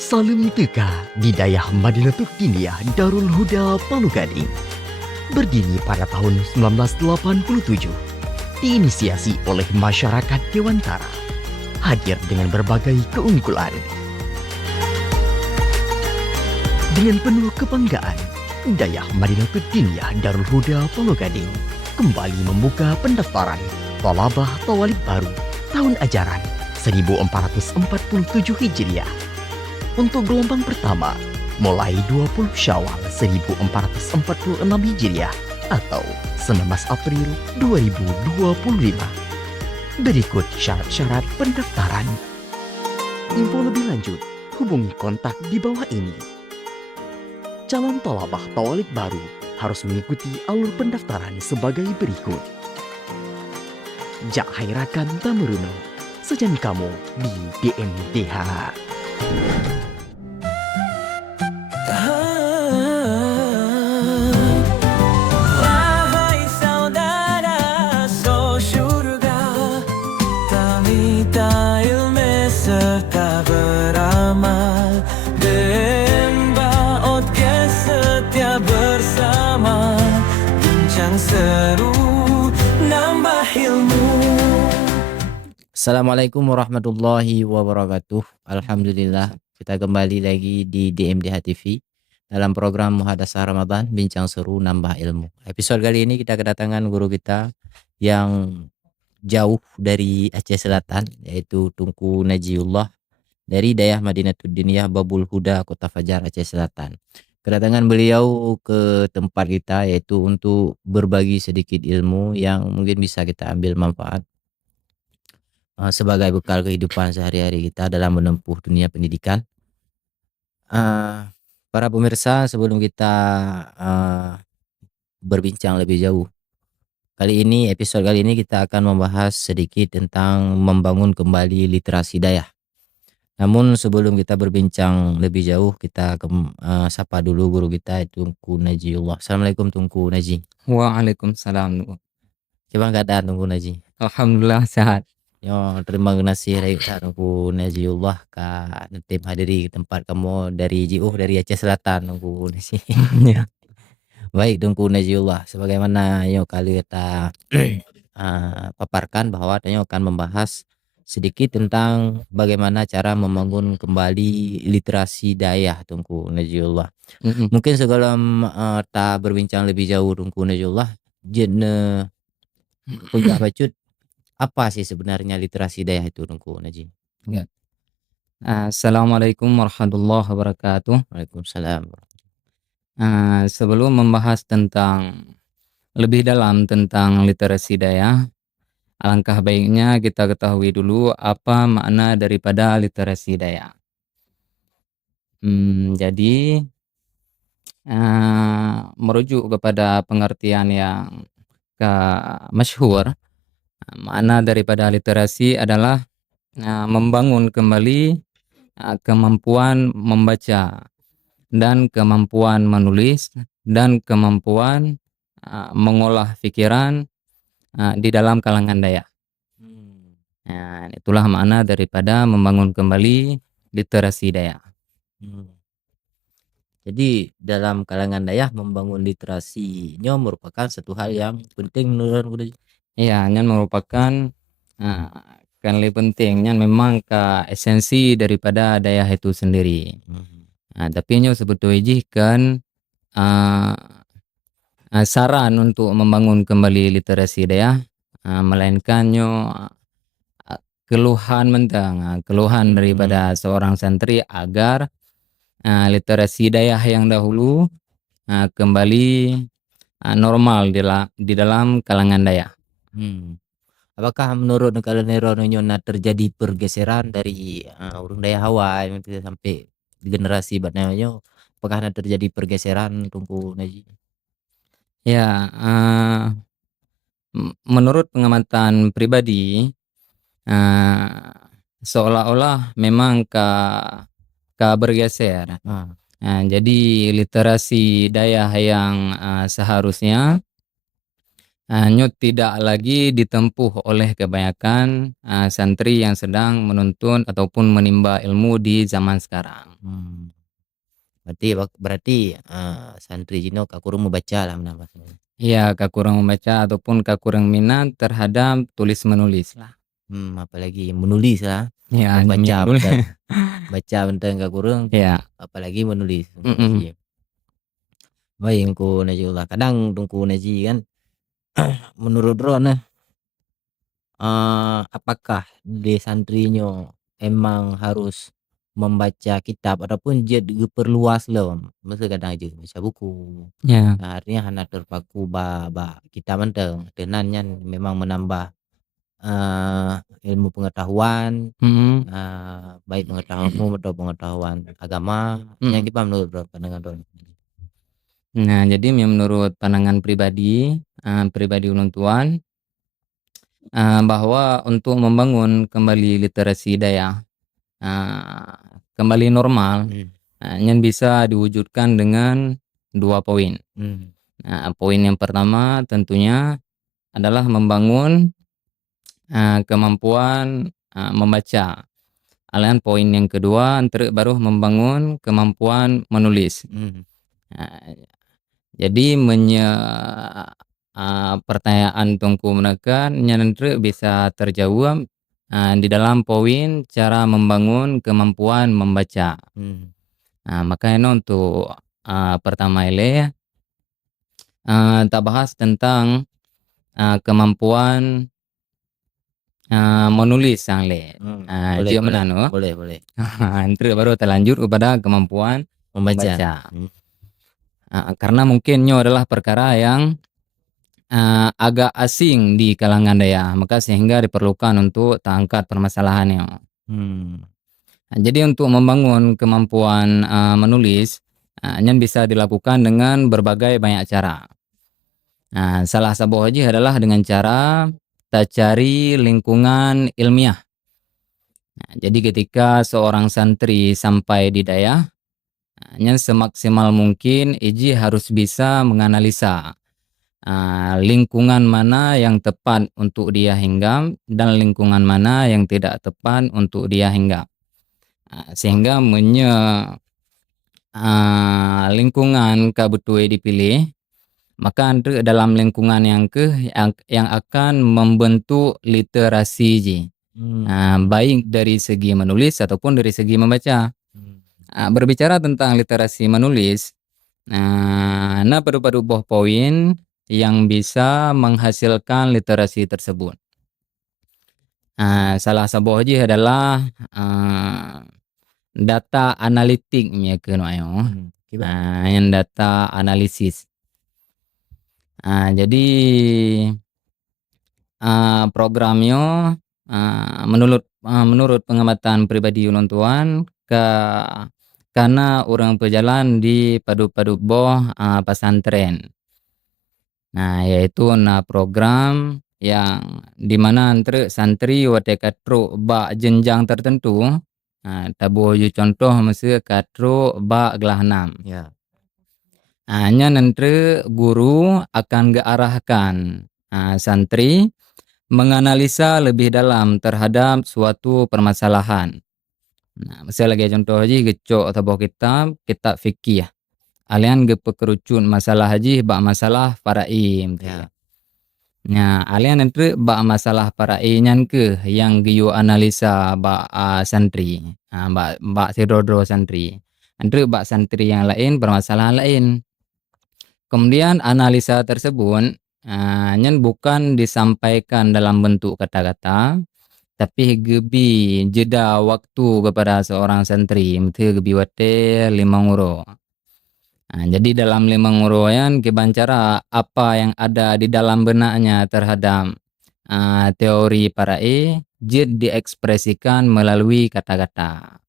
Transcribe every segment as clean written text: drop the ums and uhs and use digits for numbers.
Salim Teka di Dayah Madinatul Diniyah Darul Huda Palu Gading. Berdiri pada tahun 1987, diinisiasi oleh masyarakat Dewantara, hadir dengan berbagai keunggulan. Dengan penuh kebanggaan, Dayah Madinatul Diniyah Darul Huda Palu Gading kembali membuka pendaftaran Thalabah Thawalib baru tahun ajaran 1447 Hijriah. Untuk gelombang pertama, mulai 20 Syawal 1446 Hijriah atau 19 April 2025. Berikut syarat-syarat pendaftaran. Info lebih lanjut, hubungi kontak di bawah ini. Calon Thalabah Thawalib baru harus mengikuti alur pendaftaran sebagai berikut. Jak Hairakan Tamuruno, sejan kamu di DMDH. Wahai saudara, so syurga, tak minta ilmu serta beramal, Demba Otke setia bersama, bincang seru, nambah ilmu. Assalamualaikum warahmatullahi wabarakatuh. Alhamdulillah, kita kembali lagi di DMDH TV dalam program Muhadasah Ramadan, bincang seru nambah ilmu. Episode kali ini kita kedatangan guru kita yang jauh dari Aceh Selatan, yaitu Tunku Najiullah dari Dayah Madinatul Diniyah Babul Huda Kota Fajar, Aceh Selatan. Kedatangan beliau ke tempat kita yaitu untuk berbagi sedikit ilmu yang mungkin bisa kita ambil manfaat sebagai bekal kehidupan sehari-hari kita dalam menempuh dunia pendidikan. Para pemirsa, sebelum kita berbincang lebih jauh, episode kali ini kita akan membahas sedikit tentang membangun kembali literasi Dayah. Namun sebelum kita berbincang lebih jauh, kita sapa dulu guru kita, Tunku Najiullah. Assalamualaikum Tunku Naji. Waalaikumsalam. Coba keadaan Tunku Naji? Alhamdulillah sehat. Yo, terima kasih Tunku Najiullah ka tim hadiri tempat kamu dari dari Aceh Selatan Tunku Naji. Baik Tunku Najiullah, sebagaimana yo kali kita paparkan bahwa Tanyo akan membahas sedikit tentang bagaimana cara membangun kembali literasi Dayah Tunku Najiullah. Mungkin sebelum tak berbincang lebih jauh Tunku Najiullah, jene punya bacut apa sih sebenarnya literasi Dayah itu Tunku Naji? Ya. Assalamualaikum warahmatullahi wabarakatuh. Waalaikumsalam. Sebelum membahas tentang lebih dalam tentang literasi Dayah, alangkah baiknya kita ketahui dulu apa makna daripada literasi Dayah. Jadi merujuk kepada pengertian yang masyhur, makna daripada literasi adalah membangun kembali kemampuan membaca dan kemampuan menulis dan kemampuan mengolah pikiran di dalam kalangan Dayah. Itulah makna daripada membangun kembali literasi Dayah. Jadi dalam kalangan Dayah membangun literasinya merupakan satu hal yang penting menurut. Iya, yang merupakan kan lebih pentingnya memang ke esensi daripada Dayah itu sendiri. Tapi nyo sebetulnya kan saran untuk membangun kembali literasi Dayah, melainkan nyo keluhan keluhan daripada seorang santri agar literasi Dayah yang dahulu kembali normal di dalam kalangan Dayah. Apakah menurut kalian terjadi pergeseran dari orang Dayah awal sampai generasi batnanya? Apakah terjadi pergeseran Tunku Naji? Ya, menurut pengamatan pribadi, seolah-olah memang bergeser. Jadi literasi Dayah yang seharusnya tidak lagi ditempuh oleh kebanyakan santri yang sedang menuntun ataupun menimba ilmu di zaman sekarang. Hmm. Berarti santri jino kakurung membaca lah menambah. Iya, kakurang membaca ataupun kakurang minat terhadap tulis menulis lah. Apalagi menulis lah, Iya, membaca menulis. bentar, baca bentar kakurung, Iya. apalagi menulis. Mm-mm. Iya. Baik ku Najullah. Kadang tungku Naji kan menurut Ron apakah di santrinya emang harus membaca kitab ataupun dia diperluas loh, masa kadang aja baca buku. Ya. Nah, artinya hanya terpaku ba kitab menteng denannya memang menambah ilmu pengetahuan, Mhm. baik pengetahuan umum atau pengetahuan agama. Yang kita menurut pandangan Ron. Nah, jadi menurut pandangan pribadi, pribadi ulun tuan, bahwa untuk membangun kembali literasi daya, kembali normal, Hmm. yang bisa diwujudkan dengan 2 poin. Hmm. Poin yang pertama tentunya adalah membangun, kemampuan, membaca. Alayan poin yang kedua baru membangun kemampuan menulis. Hmm. Jadi pertanyaan tungku mereka nyantre bisa terjawab di dalam poin cara membangun kemampuan membaca. Hmm. Makanya untuk pertama ile tak bahas tentang kemampuan menulis yang le. Boleh, Dia boleh, menanu. boleh. Nanti baru terlanjur kepada kemampuan Membaca. membaca. Karena mungkinnya adalah perkara yang agak asing di kalangan daya, maka sehingga diperlukan untuk angkat permasalahannya. Jadi untuk membangun kemampuan menulis, yang bisa dilakukan dengan berbagai banyak cara. Salah satu aja adalah dengan cara kita cari lingkungan ilmiah. Jadi ketika seorang santri sampai di daya, yang semaksimal mungkin Iji harus bisa menganalisa lingkungan mana yang tepat untuk dia hinggap dan lingkungan mana yang tidak tepat untuk dia hinggap. Sehingga lingkungan kabutue dipilih, maka dalam lingkungan yang akan membentuk literasi ji. Baik dari segi menulis ataupun dari segi membaca. Berbicara tentang literasi menulis, padu poin yang bisa menghasilkan literasi tersebut. Salah satu aja adalah data analitiknya yang data analisis. Jadi programnya menurut pengamatan pribadi ulun tuan karena orang pejalan di padu boh pesantren. Yaitu program yang dimana santri wate katro ba jenjang tertentu, tabo contoh mesti katro ba gelah 6. Ya. Hanya nanti guru akan arahkan santri menganalisa lebih dalam terhadap suatu permasalahan. Misalnya lagi contoh aja gecok atau kitab fikih. Alian pekerucut masalah haji bak masalah fara'i. Ya. Alian nanti bak masalah fara'i nyan ke yang giyo analisa bak santri. Bak sidodro santri. Nanti bak santri yang lain permasalahan lain. Kemudian analisa tersebut nyan bukan disampaikan dalam bentuk kata-kata, tapi gebi jeda waktu kepada seorang santri, mesti gebi wate 5 nguro. Jadi dalam 5 nguroyan kebancara apa yang ada di dalam benaknya terhadap teori parae jid diekspresikan melalui kata-kata.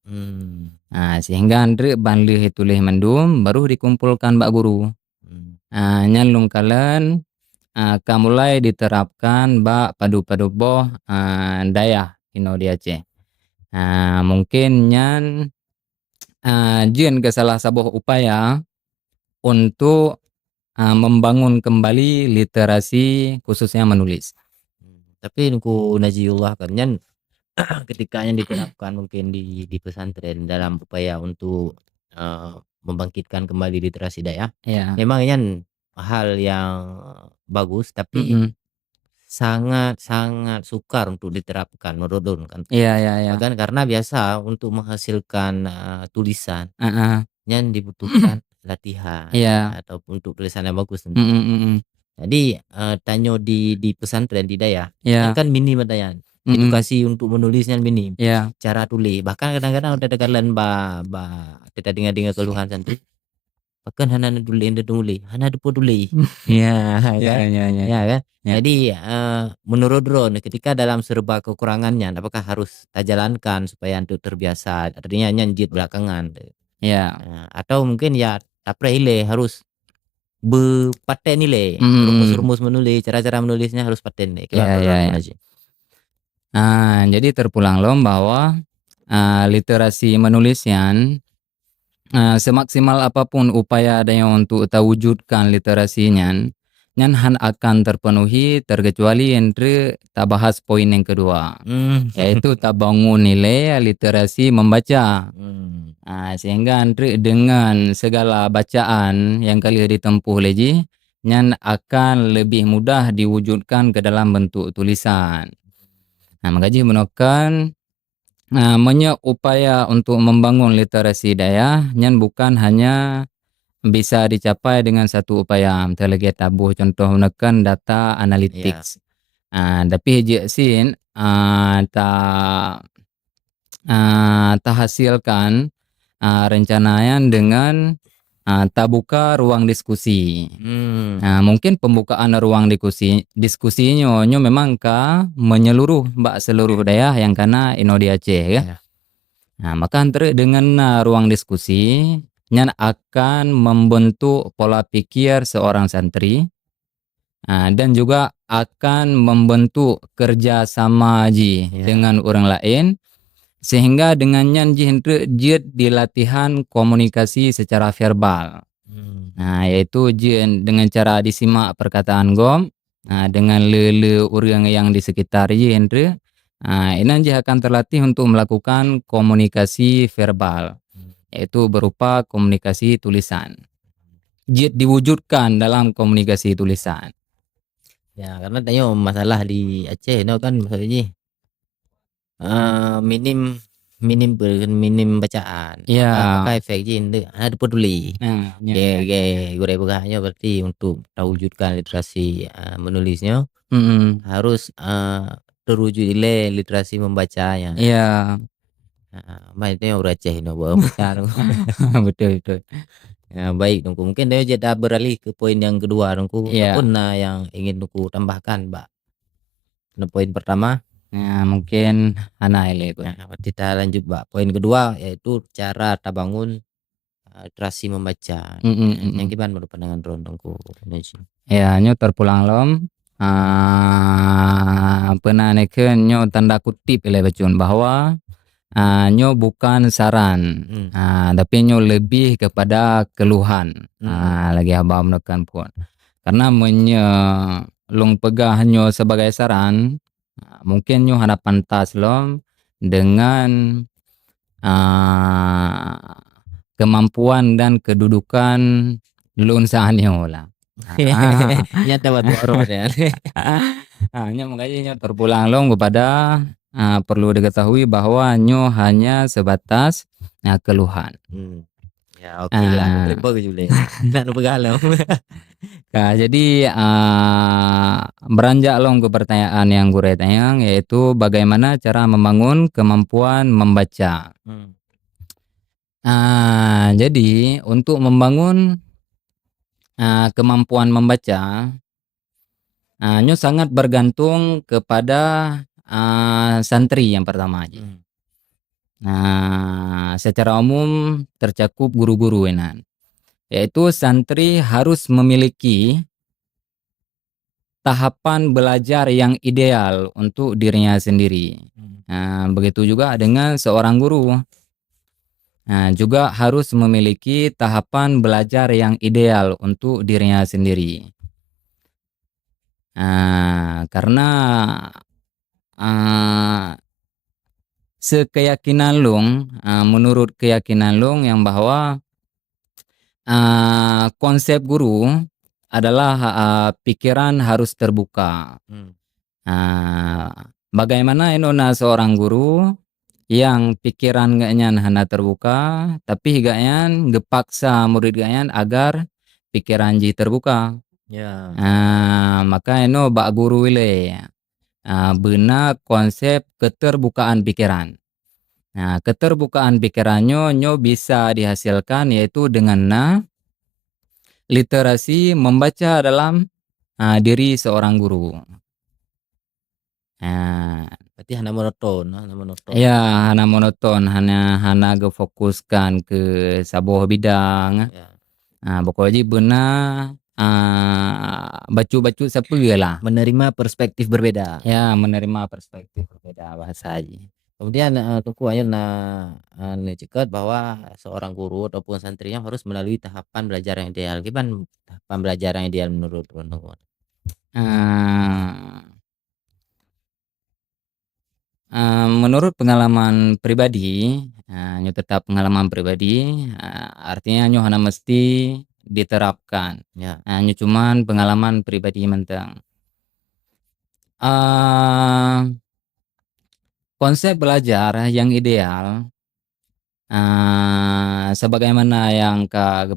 Sehingga andre banlih tulih mendum baru dikumpulkan bak guru. Nyalung kalian kamulai diterapkan bak padu boh daya ino di Aceh. Mungkin nyan jin ke salah sabuh upaya untuk membangun kembali literasi khususnya menulis. Tapi ku Najiullah kan nyan ketika yang diterapkan mungkin di pesantren dalam upaya untuk, membangkitkan kembali literasi daerah, Iya. memang yan hal yang bagus tapi Mhm. sangat sangat sukar untuk diterapkan menurut Don kan. Iya iya iya. Bahkan karena biasa untuk menghasilkan, tulisan Heeh. yang dibutuhkan latihan Iya. ataupun untuk tulisan yang bagus tentu. Mhm mhm. Jadi, tanyo di pesantren di daerah, yang Iya. kan minim adayan, Mhm. edukasi untuk menulisnya minim, Iya. cara tulis, bahkan kadang-kadang ada kalian kita dengar-dengar keluhan santri, "Bahkan hana tulis ende tulis, hana depo tulis." Ya Iya kan, iya iya. ya kan. Iya. Jadi, menurut Ron ketika dalam serba kekurangannya, apakah harus ta jalankan supaya untuk terbiasa, artinya nyanjit belakangan, Iya. atau mungkin ya tapre ile harus paten nilai, Mhm mhm. rumus-rumus menulis, cara-cara menulisnya harus paten deh, Iya gimana iya menurut iya. Najib? Jadi terpulang lom bahwa, literasi menulisnya semaksimal apapun upaya adanya untuk terwujudkan literasinya, nyan han akan terpenuhi terkecuali entre ta bahas poin yang kedua, Mmm, yaitu ta bangun nilai literasi membaca. mmm, Sehingga entre dengan segala bacaan yang kali ditempuh leji, nyan akan lebih mudah diwujudkan ke dalam bentuk tulisan. Makaji menekan upaya untuk membangun literasi daya, nyan bukan hanya bisa dicapai dengan satu upaya. Terlebih tabuh contoh menekan data iya, analytics. Tapi je sin ta hasilkan rencanayan dengan ta buka ruang diskusi. mmm, Mungkin pembukaan ruang diskusinyo nyo memang menyeluruh seluruh daerah yang kana ino di Aceh ya. iya, Maka antara dengan ruang diskusi, nyan akan membentuk pola pikir seorang santri, dan juga akan membentuk kerjasama iya, dengan orang lain, sehingga dengan nyan jid dilatihan komunikasi secara verbal. mmm, Yaitu dengan cara disimak perkataan gom, dengan lele orang yang di sekitar Endre, inan akan terlatih untuk melakukan komunikasi verbal, mmm, yaitu berupa komunikasi tulisan. Jid diwujudkan dalam komunikasi tulisan. ya karena tanyo masalah di Aceh no kan masalahnya, minim minim minim bacaan, maka Iya. efeknya ende ada peduli. Ya ya. Gure bukannya berarti untuk terwujudkan literasi, menulisnya Mhm. harus, terwujud literasi membacanya. Iya. Heeh, mainnya orang Aceh no bawa pecah no. Betul betul. Ya baik dongku, mungkin dia jadi beralih ke poin yang kedua dongku, Iya. ataupun, yang ingin dongku tambahkan, Mbak? Nah, poin pertama, Mungkin Hana ile ikut. kita lanjut, Mbak. Poin kedua yaitu cara ta bangun, literasi membaca. Mhm Yang mhm. gimana menurut pandangan Ron dongku, Najib? Ya, nyo terpulang lom, pernah neken nyo tanda kutip ile bacun bahwa nyo bukan saran, Mmm, tapi nyo lebih kepada keluhan. mhm, Lagi abang menekan pun. Karena lung pegah nyo sebagai saran, mungkin nyo hana pantas lom dengan ah, kemampuan dan kedudukan lun saanyo lah. nyata batu Ron ya. Hanya makanya nyo terpulang long kepada perlu diketahui bahwa nyo hanya sebatas keluhan. Mmm, ya okelah, nu Ah, krepek jule, nak nu begalem. jadi beranjak long ke pertanyaan yang gue tanya, yaitu bagaimana cara membangun kemampuan membaca. Mmm, Jadi untuk membangun kemampuan membaca, nyo sangat bergantung kepada santri yang pertama aja. mmm, Secara umum tercakup guru-guru enan, yaitu santri harus memiliki tahapan belajar yang ideal untuk dirinya sendiri. mmm, Begitu juga dengan seorang guru. Juga harus memiliki tahapan belajar yang ideal untuk dirinya sendiri. Karena sekeyakinan Long, menurut keyakinan Long yang bahwa konsep guru adalah pikiran harus terbuka. Hmm. Bagaimana inona seorang guru yang pikiran gaknyan hana terbuka, tapi gaknyan gepaksa murid gaknyan agar pikiran ji terbuka. Ya. Maka eno bak guru ile beuna konsep keterbukaan pikiran. Nah, keterbukaan pikirannya nyo bisa dihasilkan yaitu dengan literasi membaca dalam diri seorang guru. Berarti hana monoton, hana monoton. Ya, hana monoton, hana gefokuskan ke sabuah bidang. Ya. Pokoknya beuna bacu-bacu sapeula. Menerima perspektif berbeda. Ya, menerima perspektif berbeda bahasa aja. Kemudian tuku ayo cekat bahwa seorang guru ataupun santrinya harus melalui tahapan belajar yang ideal. Gimana tahapan belajar yang ideal menurut teman-teman? Menurut pengalaman pribadi, nyo tetap pengalaman pribadi, artinya nyo hana mesti diterapkan. Ya. Nyo cuman pengalaman pribadi mentang. Konsep belajar yang ideal, sebagaimana yang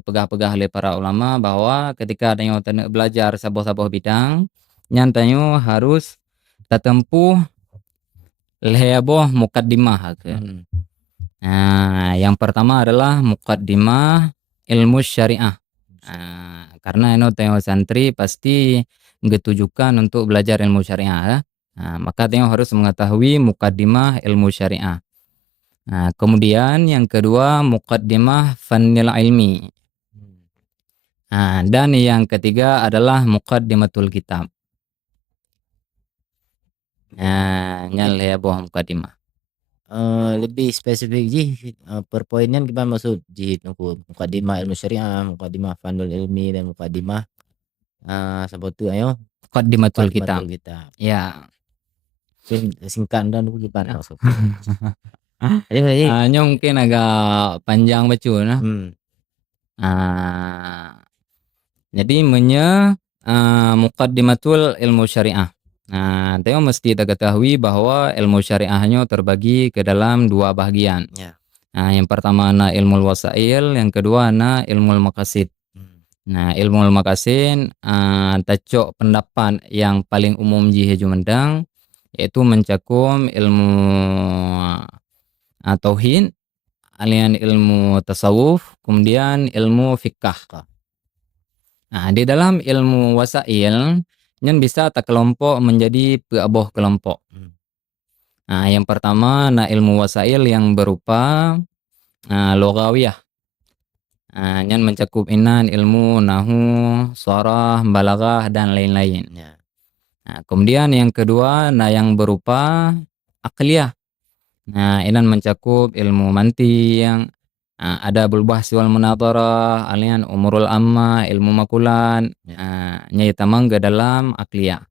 pegah-pegah oleh para ulama bahwa ketika nyo belajar sabuah bidang, nyantanyo harus tatempuh leheboh mukaddimah. Yang pertama adalah mukaddimah ilmu syariah. Karena eno tengok santri pasti ditujukan untuk belajar ilmu syariah. Maka tengok harus mengetahui mukaddimah ilmu syariah. Kemudian yang kedua mukaddimah fannil ilmi. Dan yang ketiga adalah muqaddimatul kitab. Nyal ya buah mukaddimah. Lebih spesifik ji per poinnya gimana maksud ji mukaddimah ilmu syariah, mukaddimah fanul ilmi dan mukaddimah sebutu ayo Muqaddimatul kitab. kita. Ya. Singkat dan gimana maksud? Jadi Mungkin agak panjang betul nah. Jadi muqaddimatul ilmu syariah. Teo mesti kita ketahui bahwa ilmu syariahnya terbagi ke dalam dua bagian. Ya. Yang pertama ilmu wasail, yang kedua ilmu maqasid. Ilmu maqasid tacok pendapat yang paling umum ji hejumendang yaitu mencakup ilmu tauhid, alian ilmu tasawuf, kemudian ilmu fikah. Di dalam ilmu wasail nyen bisa tak kelompok menjadi beaboh kelompok. Yang pertama ilmu wasail yang berupa lugawiyah. Nyen mencakup ilmu nahu, sharah, balaghah dan lain-lain. Ya. Kemudian yang kedua yang berupa akliyah. Inan mencakup ilmu mantiq, ada bahs wal munadharah, alian umurul amma, ilmu makulan, nyai tamang ke dalam akliyah.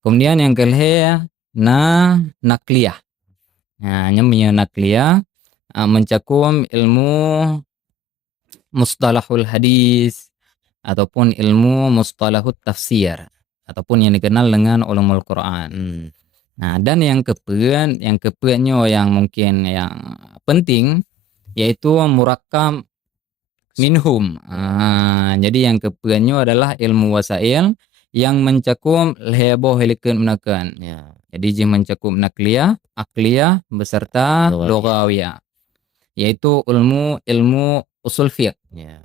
Kemudian yang kelih nakliyah. Nyamnya nakliyah mencakup ilmu mustalahul hadis ataupun ilmu mustalahut tafsir ataupun yang dikenal dengan ulumul Quran. Dan yang kepenyo yang mungkin yang penting yaitu murakkab minhum. Jadi yang kepenyo adalah ilmu wasail yang mencakup leheboh helikeun menakeun. Ya. Jadi jih mencakup nakliyah, akliyah beserta lugawiyah. Yaitu ilmu usul fiqh. Ya.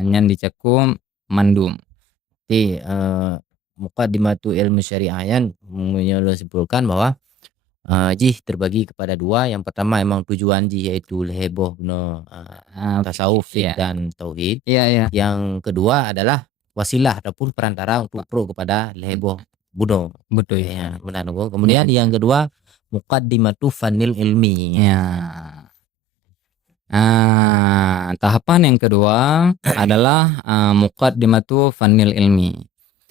Yang dicakup mandum. Jadi muqaddimatu ilmu syariah menyebutkan bahwa jih terbagi kepada dua. Yang pertama emang tujuan jih yaitu leheboh tasawuf dan tauhid. Iya. Yang kedua adalah wasilah ataupun perantara untuk pro kepada leheboh budo. Betul Ya, benar. Kemudian yang kedua muqaddimatu fanil ilmi. Ya. Tahapan yang kedua adalah muqaddimatu fanil ilmi.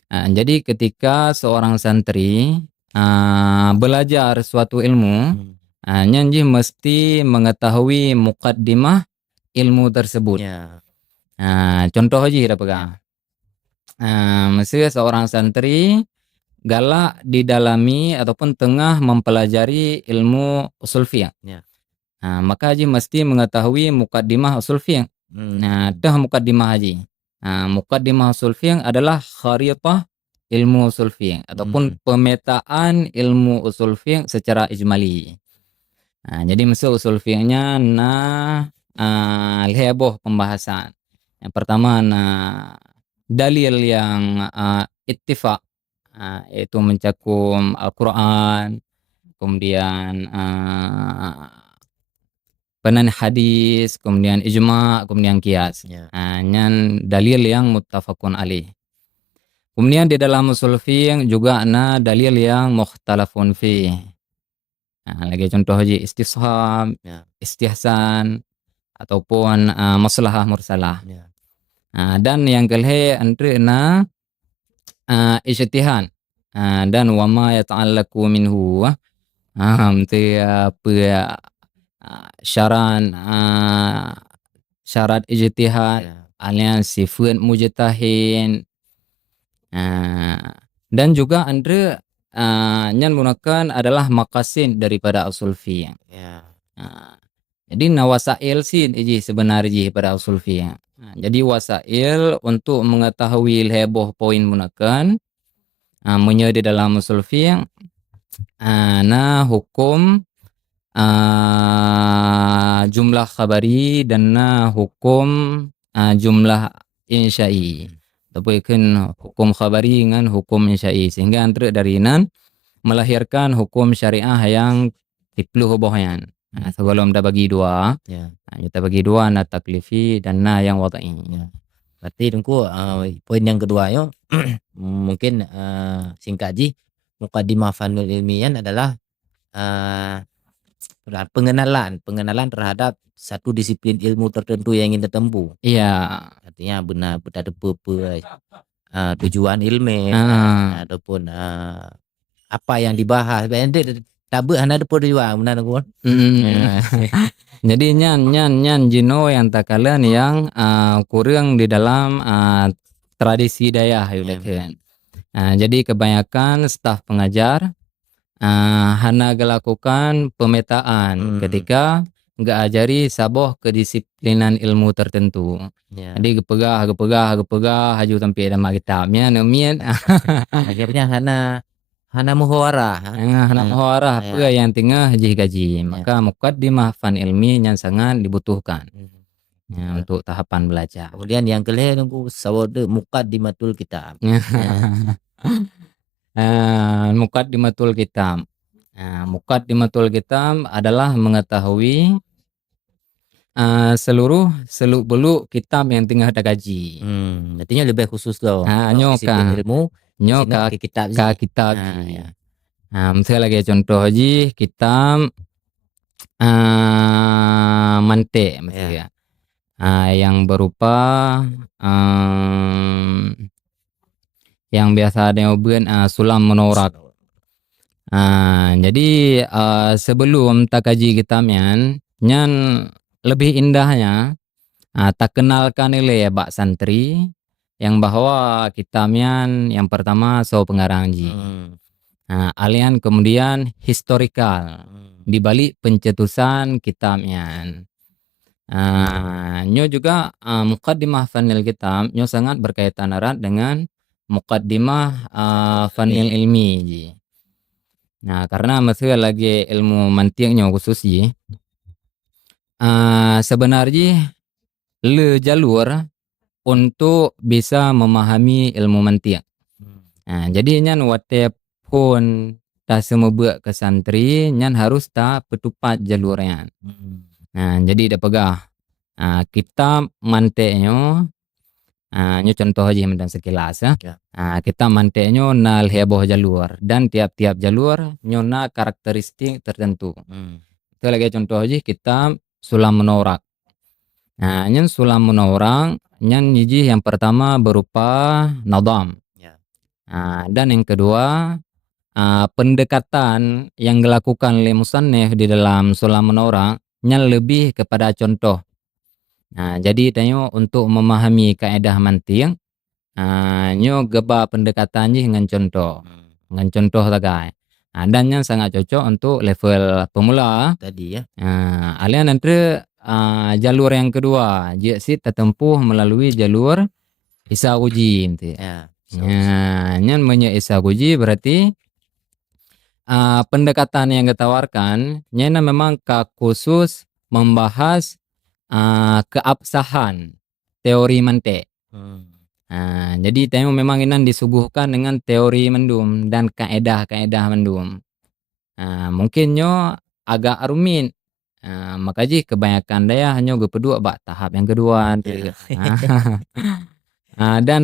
Jadi ketika seorang santri belajar suatu ilmu, Nyan ji mesti mengetahui muqaddimah ilmu tersebut. Ya. Contoh aja kita pegang. Misalnya seorang santri galak didalami ataupun tengah mempelajari ilmu usul fiqh. Ya. Maka haji mesti mengetahui muqaddimah usul fiqh. Dah muqaddimah haji. Muqaddimah usul fiqh adalah kharitah ilmu usul fiqh ataupun pemetaan ilmu usul fiqh secara ijmali. Jadi misal usul fiqhnya heboh pembahasan. Yang pertama dalil yang ittifaq, yaitu mencakup Al-Quran, kemudian penan hadis, kemudian ijma', kemudian qiyas. Ya. Nyan dalil yang muttafaqun alaih. Kemudian di dalam usul fiqh juga dalil yang mukhtalafun fih. Lagi contoh haji istishab, Ya. istihsan, ataupun maslahah mursalah. Ya. Dan yang kelih antri ijtihad, dan wama yata'allaqu minhu, syarat ijtihad, Ya. alian sifat mujtahid. Dan juga andre yang menggunakan adalah maqasid daripada usul fiqh. Ya. Jadi wasail sih sebenarnya pada usul fiqh. Jadi wasail untuk mengetahui heboh poin menggunakan di dalam usul fiqh hukum jumlah khabari dan hukum jumlah insya'i. Tapi kan hukum khabari dengan hukum insya'i, sehingga antara dari nan melahirkan hukum syariah yang tipluh bohyan. Sebelum kita bagi dua, Ya. kita bagi dua taklifi dan yang wadai. Ya. Berarti tunggu poin yang kedua yo mungkin singkat ji, muqaddimah fanul ilmiyan adalah pengenalan terhadap satu disiplin ilmu tertentu yang ingin ditempuh. Iya. Artinya benar ada tujuan ilmu ataupun apa yang dibahas. Nanti tabe hana ada tujuan benar kan? Jadi nyan jino yang takalan yang kurang di dalam tradisi dayah kan. Jadi kebanyakan staf pengajar hana lakukan pemetaan ketika nggak ajari saboh kedisiplinan ilmu tertentu. Ya. Jadi gepegah haju sampai ada kitabnya nemian. Akhirnya hana muhawara. Hana muhawara apa yang tengah gaji. Maka muqaddimah fan ilmi yang sangat dibutuhkan untuk tahapan belajar. Kemudian yang kelima nunggu sawade muqaddimatul kitab. Muqaddimatul kitab. Muqaddimatul kitab adalah mengetahui seluruh seluk-beluk kitab yang tengah ada kaji. Artinya lebih khusus loh. Nyoka ilmu nyoka ke kitab. Ya. Misalnya lagi contoh haji kitab mantik misalnya. Yang berupa yang biasa ada sulam menorak. Jadi sebelum tak kaji kitabnya nyan lebih indahnya tak kenalkan nilai bak santri yang bahwa kitabnya yang pertama pengarang ji. Alian kemudian historikal di balik pencetusan kitabnya. Nyo juga muqaddimah fanil kitab nyo sangat berkaitan erat dengan muqaddimah fanil ilmi ji. Karena misalnya lagi ilmu mantiqnya khusus ji, sebenarnya le jalur untuk bisa memahami ilmu mantiq. Jadi nyan wate pun tak semua buat ke santri nyan harus tak petupat jalurnya. Jadi dia pegah kita manteknya nyo contoh aja mendan sekilas kita manteknya nal heboh jalur dan tiap-tiap jalur nyo na karakteristik tertentu. Itu lagi contoh aja kita sulam menorak. Nyan sulam menorak nyan hiji yang pertama berupa nadam. Dan yang kedua pendekatan yang dilakukan oleh musannif di dalam Sulam Menora nya lebih kepada contoh. Jadi tengok untuk memahami kaedah mantiq, nyo geba pendekatannya dengan contoh. Dengan contoh tagai. Dan yang sangat cocok untuk level pemula. Tadi ya. Alian nanti jalur yang kedua, dia sih tertempuh melalui jalur Isa uji nanti. Ya. Nyan Isa uji berarti pendekatan yang ditawarkan nyana memang khusus membahas keabsahan teori mantik. Jadi tengok memang inan disuguhkan dengan teori mendum dan kaedah-kaedah mendum. Mungkin nyo agak rumit. Makanya kebanyakan daya hanya gepedua bak tahap yang kedua. Dan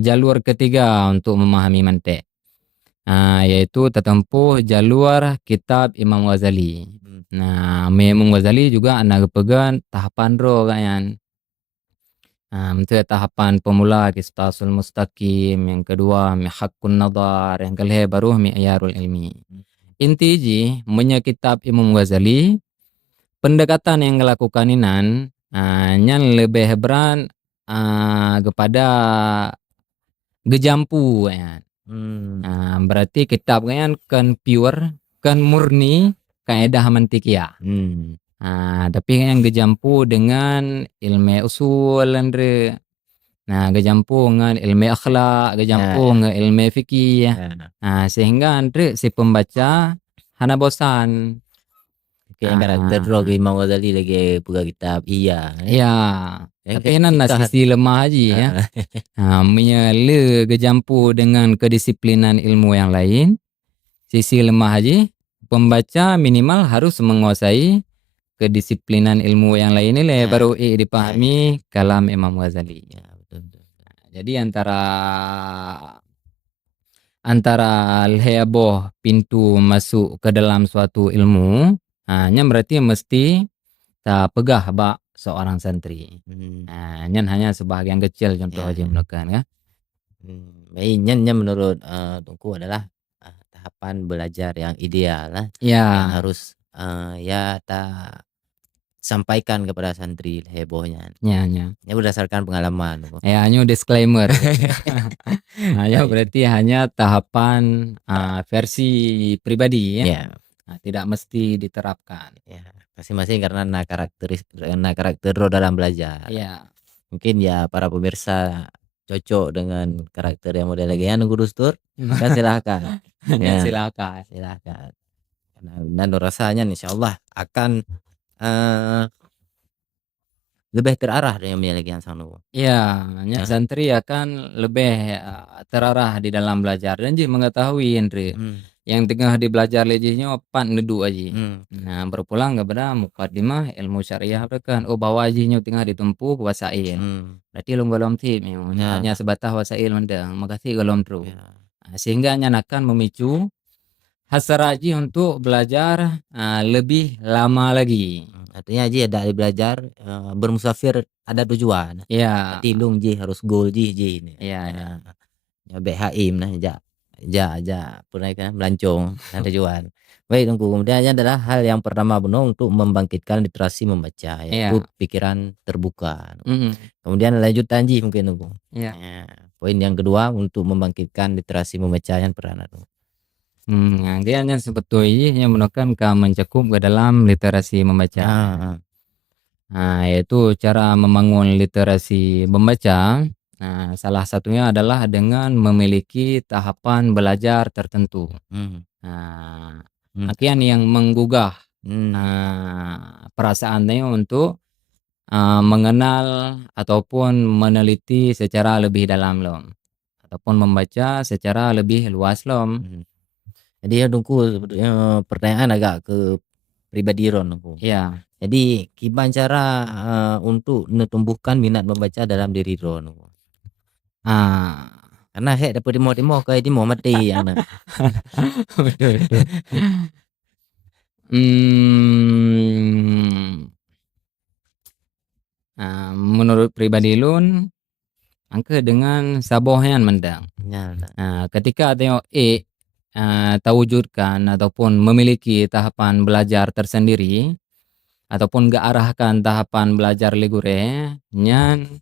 jalur ketiga untuk memahami mantik. Yaitu tertempuh jalur kitab Imam Ghazali. Imam Ghazali juga anak pegang tahapan ro kan. Itu tahapan pemula Qistasul Mustaqim, yang kedua Haqqun Nadhar, yang kelih baru Mi'yarul Ilmi. Inti ji punya kitab Imam Ghazali, pendekatan yang dilakukan inan nyan lebih beran kepada gejampu ya. Berarti kitab kan pure, kan murni kaedah mantiqiyah. Tapi yang gejampu dengan ilmu usul andre. Gejampu dengan ilmu akhlak, gejampu dengan ilmu fikih. Sehingga andre si pembaca hana bosan. Kayak karakter roh Imam Ghazali lagi buka kitab. Iya. Ya. Tapi nan sisi lemah aja ya. Menyele gejampu dengan kedisiplinan ilmu yang lain. Sisi lemah aja, pembaca minimal harus menguasai kedisiplinan ilmu yang lain ini baru dipahami kalam Imam Ghazali. Ya, betul. Jadi antara heboh pintu masuk ke dalam suatu ilmu, nya berarti mesti tak pegah bak seorang santri. Nyan hanya sebahagian kecil contoh aja menekan ya. Nyan menurut Tungku adalah tahapan belajar yang ideal lah. Ya. Yang harus tak sampaikan kepada santri hebohnya. Ya. Ya berdasarkan pengalaman. Ya, hanya disclaimer. Berarti hanya tahapan versi pribadi ya. Tidak mesti diterapkan. Ya, masing-masing karena karakter dalam belajar. Ya. Mungkin ya para pemirsa cocok dengan karakter yang model lagi nunggu Dustur. Kan silahkan. Silahkan. Dan rasanya insyaallah akan lebih terarah dengan menyelagi sanu. Ya, santri akan lebih terarah di dalam belajar dan ji mengetahui Andre. Yang tengah di belajar lejinya pan nedu aja. Berpulang kepada mukadimah ilmu syariah kan. Bahwa ajinya tengah ditempuh wasail. Berarti golom tim hanya sebatas wasail mendang. Makasih golom terus. Sehingga akan memicu hasaraji untuk belajar lebih lama lagi. Artinya ji ada belajar bermusafir ada tujuan. Ya. Tilung ji harus goal ji ini. Ya. Ya BHIM nah pernah kan melancong tujuan. Baik Tungku, kemudian adalah hal yang pertama benar untuk membangkitkan literasi membaca yaitu pikiran terbuka. Kemudian lanjutan ji mungkin Tungku. Poin yang kedua untuk membangkitkan literasi membaca yang pernah dia yang sebetulnya menekan mencakup ke dalam literasi membaca. Yaitu cara membangun literasi membaca. Salah satunya adalah dengan memiliki tahapan belajar tertentu. Akhirnya yang menggugah perasaannya untuk mengenal ataupun meneliti secara lebih dalam lom, ataupun membaca secara lebih luas lom. Jadi ya Tungku pertanyaan agak ke pribadi Ron Tungku. Ya. Jadi gimana cara untuk menumbuhkan minat membaca dalam diri Ron? Karena saya dapat demo kayak demo mati yang betul. Menurut pribadi Lun angke dengan sabohyan mendang. Ya, Ketika tengok terwujudkan ataupun memiliki tahapan belajar tersendiri ataupun arahkan tahapan belajar ligure nyan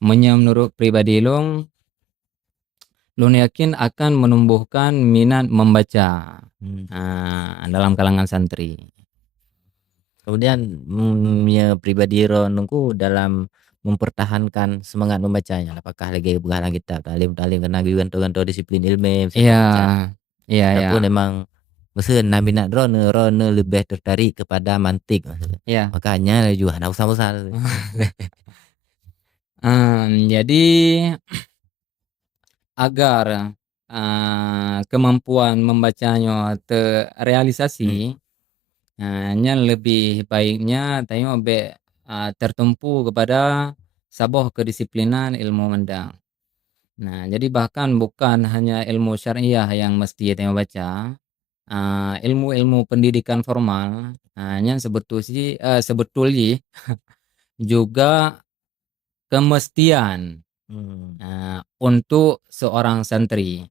menurut pribadi lun yakin akan menumbuhkan minat membaca hmm. dalam kalangan santri. Kemudian ya pribadi ro nungku dalam mempertahankan semangat membacanya. Apakah lagi bukan kita talim-talim karena ganto-ganto disiplin ilmu Iya, baca. iya, iya, Ataupun emang mesen minat ro lebih tertarik kepada mantik maksudnya. iya. Makanya juga nggak usah. Jadi agar kemampuan membacanya terrealisasi, nya lebih baiknya tengok tertumpu kepada saboh kedisiplinan ilmu mendang. Nah, jadi bahkan bukan hanya ilmu syariah yang mesti tengok baca, ilmu-ilmu pendidikan formal, nya sebetulnya juga kemestian untuk seorang santri.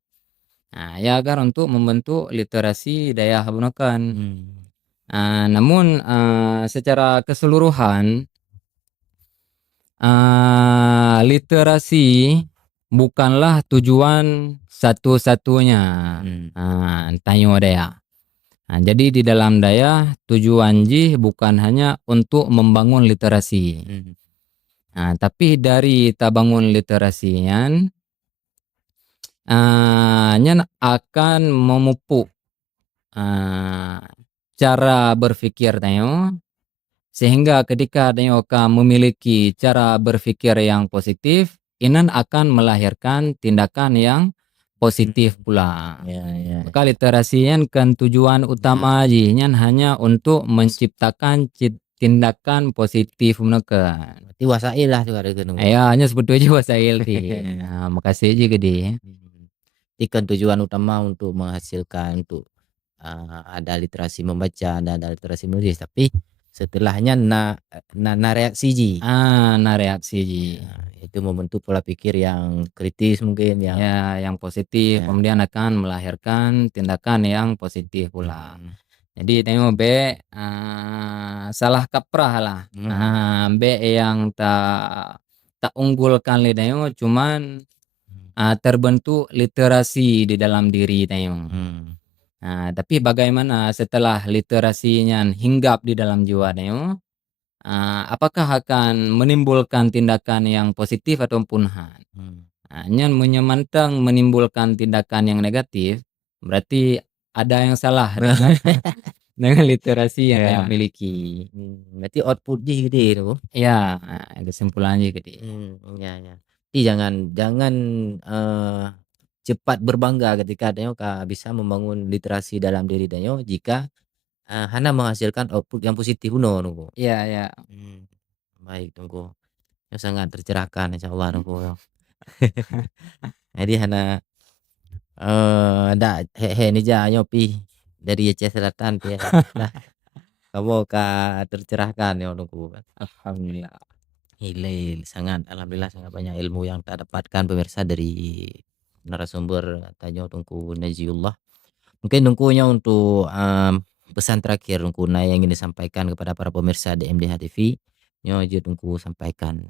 Ya agar untuk membentuk literasi daya gunakan. Namun secara keseluruhan literasi bukanlah tujuan satu-satunya tanyo daya. Jadi di dalam daya tujuan bukan hanya untuk membangun literasi. Tapi dari tabangun literasinya nyan akan memupuk cara berpikir tayo sehingga ketika tayo memiliki cara berpikir yang positif, inan akan melahirkan tindakan yang positif pula. Ya. Maka literasinya kan tujuan utama nyan hanya untuk menciptakan tindakan positif menekan. Berarti wasail lah juga ada nunggu. Ya, hanya sebetulnya wasail ti. Makasih aja gede. Ikan tujuan utama untuk menghasilkan untuk ada literasi membaca dan ada literasi menulis, tapi setelahnya na reaksi Nah reaksi itu membentuk pola pikir yang kritis mungkin yang ya yang positif, Ya. kemudian akan melahirkan tindakan yang positif pula. Jadi tengok salah kaprah lah. Yang tak unggulkan lidayo cuman terbentuk literasi di dalam diri tengok. Tapi bagaimana setelah literasinya hinggap di dalam jiwa tengok, apakah akan menimbulkan tindakan yang positif ataupun nyan menyemantang menimbulkan tindakan yang negatif, berarti ada yang salah dengan literasi yang Ya. saya miliki. Berarti output gede tuh. Ya, kesimpulannya gede. Ya. Jadi jangan cepat berbangga ketika Danyo bisa membangun literasi dalam diri Danyo jika hana menghasilkan output yang positif nunggu. Iya. Baik tunggu. Yang sangat tercerahkan insyaallah nunggu. Jadi hana ada ini aja nyopi dari Aceh Selatan ya. Nah, kamu tercerahkan ya nunggu. Alhamdulillah. Sangat alhamdulillah sangat banyak ilmu yang tak dapatkan pemirsa dari narasumber tanya tungku Najiullah. Mungkin tungkunya untuk pesan terakhir tungku yang ingin disampaikan kepada para pemirsa DMDH TV. Nyo aja tungku sampaikan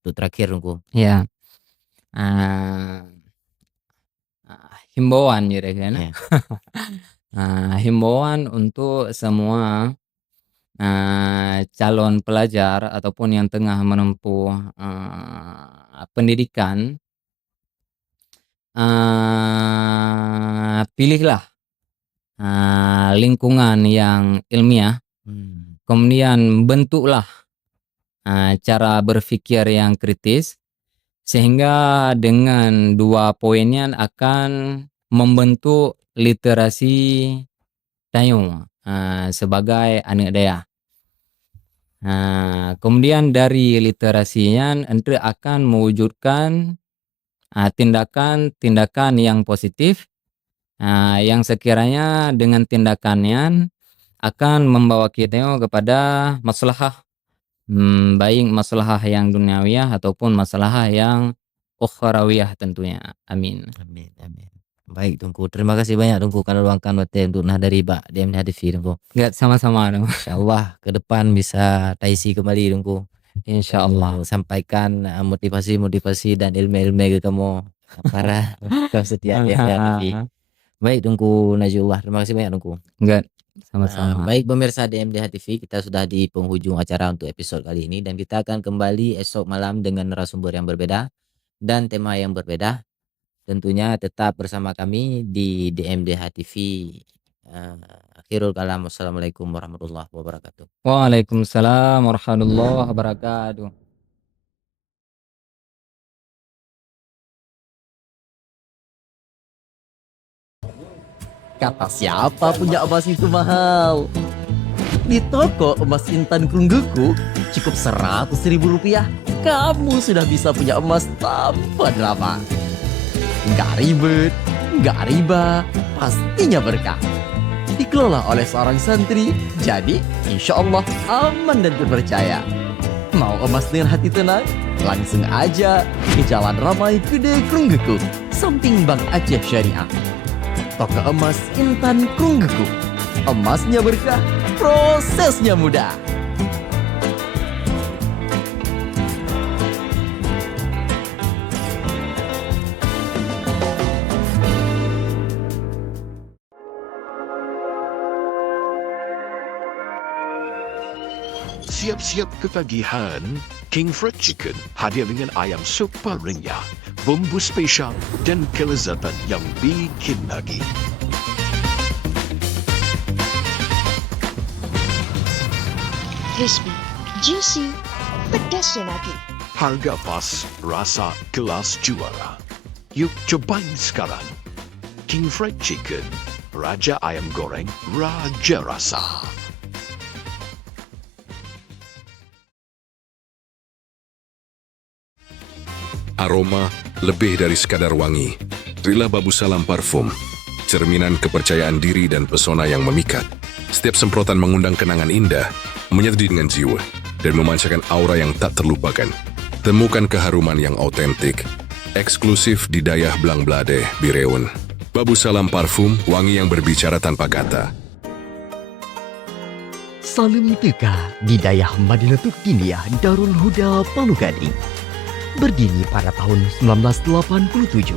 untuk terakhir tungku. Ya. Himbauan gitu kan. Ya. Himbauan untuk semua calon pelajar ataupun yang tengah menempuh pendidikan, pilihlah lingkungan yang ilmiah, kemudian bentuklah cara berpikir yang kritis, sehingga dengan dua poinnya akan membentuk literasi tayo sebagai anak daya. Kemudian dari literasinya ente akan mewujudkan tindakan-tindakan yang positif, yang sekiranya dengan tindakannya akan membawa kita kepada maslahah baik maslahah yang duniawiyah ataupun maslahah yang ukhrawiyah tentunya. Amin. Amin, amin. Baik Tungku, terima kasih banyak Tungku karena luangkan waktu untuk dari Pak DMD HTV Tungku. Enggak, sama-sama dong. Insyaallah ke depan bisa taisi kembali Tungku. Insyaallah. Sampaikan motivasi-motivasi dan ilmu-ilmu ke kamu para setia DMD HTV. Baik Tungku Najullah, terima kasih banyak Tungku. Enggak, sama-sama. Baik pemirsa DMD HTV, kita sudah di penghujung acara untuk episode kali ini dan kita akan kembali esok malam dengan narasumber yang berbeda dan tema yang berbeda. Tentunya tetap bersama kami di DMD HTV. Akhirul kalam, wassalamualaikum warahmatullahi wabarakatuh. Waalaikumsalam warahmatullahi wabarakatuh. Kata siapa punya emas itu mahal? Di toko emas intan Krungguku cukup 100.000 rupiah. Kamu sudah bisa punya emas tanpa drama. Nggak ribet, nggak riba, pastinya berkah. Dikelola oleh seorang santri, jadi insya Allah aman dan terpercaya. Mau emas dengan hati tenang? Langsung aja ke Jalan Ramai Gede Krungguku, samping Bank Aceh Syariah. Toko emas intan Krungguku. Emasnya berkah, prosesnya mudah. Siap-siap ketagihan, King Fried Chicken hadir dengan ayam super renyah, bumbu spesial dan kelezatan yang bikin nagih. Crispy, juicy, pedasnya nagih. Harga pas, rasa kelas juara. Yuk cobain sekarang. King Fried Chicken, Raja Ayam Goreng, Raja Rasa. Aroma lebih dari sekadar wangi. Rila Babu Salam Parfum, cerminan kepercayaan diri dan pesona yang memikat. Setiap semprotan mengundang kenangan indah, menyatu dengan jiwa, dan memancarkan aura yang tak terlupakan. Temukan keharuman yang autentik, eksklusif di Dayah Blang Blade, Bireun. Babu Salam Parfum, wangi yang berbicara tanpa kata. Salim Teka di Dayah Madinatul Diniyah Darul Huda Palu Gading. Berdiri pada tahun 1987,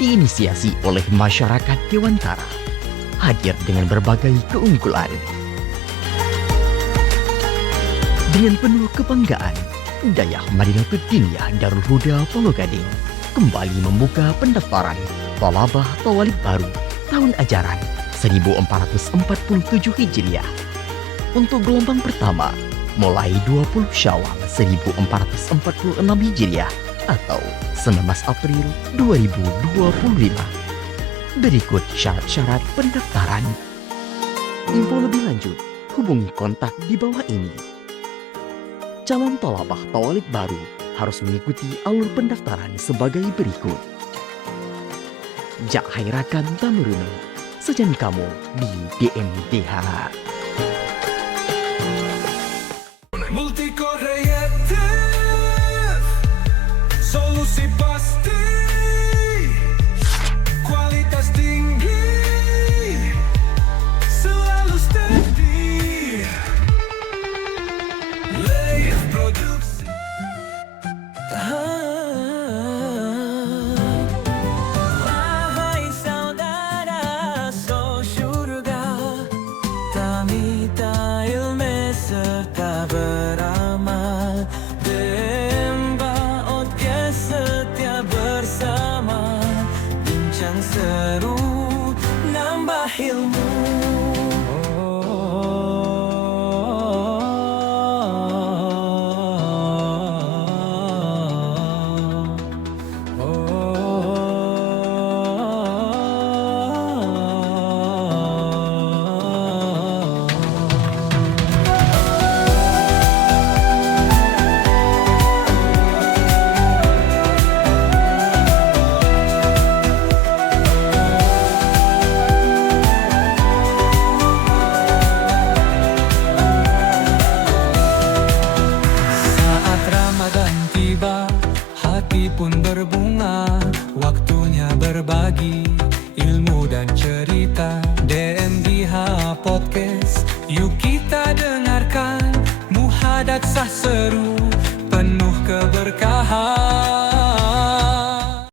diinisiasi oleh masyarakat Dewantara, hadir dengan berbagai keunggulan. Dengan penuh kebanggaan, Dayah Madinatul Diniyah Darul Huda Palu Gading kembali membuka pendaftaran Thalabah Tawalib baru tahun ajaran 1447 Hijriah. Untuk gelombang pertama, mulai 20 Syawal 1446 Hijriah atau 19 April 2025. Berikut syarat-syarat pendaftaran. Info lebih lanjut, hubungi kontak di bawah ini. Calon thalabah tawalib baru harus mengikuti alur pendaftaran sebagai berikut. Jak Hairakan Tamurune, sejan kamu di DMDH. Multi kreatif, solusi pasti, kualitas tinggi, selalu steady. Lay produksi. Wahai saudara, so surga, tak minta ilmu serta berani. daksah seru